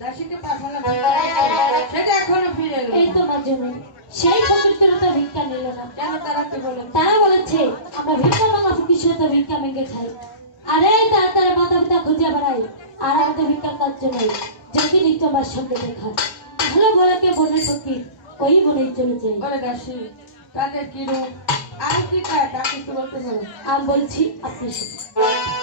দাসীকে পাঠালাম সেটা এখনো ফিরে এলো এই তোমার জন্য সেই ফকিররা তো ভিক্ষা নিল না। কেন তারা কি বলে? তারা বলেছে আমরা ভিক্ষা মাঙ্গা ফকির তো ভিক্ষা মেঙ্গে খাই। আরে তারা তারা মাথা পিতা খুঁজে বেড়াই আর আমাদের ভিক্ষার কাজ নয়। যদি নিত্য আমার সঙ্গে দেখা তাহলে বলাকে বনে ফকির ওই বনেই চলে যায়। বলে দাসী তাদের কি রূপ আর কি কাজ তা কিছু বলতে পারো? আমি বলছি আপনি শুনুন।